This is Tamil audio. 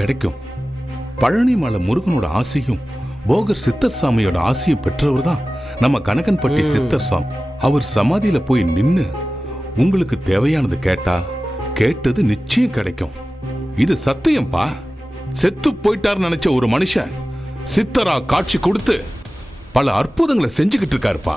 கிடைக்கும். பழனிமலை முருகனோட ஆசையும் போகர் சித்தர் சாமியோட ஆசையும் பெற்றவர் தான் நம்ம கனகன்பட்டி சித்தர் சாமி. அவர் சமாதியில போய் நின்னு உங்களுக்கு தேவையானது கேட்டது நிச்சயம் கிடைக்கும். இது சத்தியம்பா. செத்து போயிட்டார் நினைச்ச ஒரு மனுஷன் சித்தரா காட்சி கொடுத்து பல அற்புதங்களை செஞ்சுக்கிட்டு இருக்காருப்பா.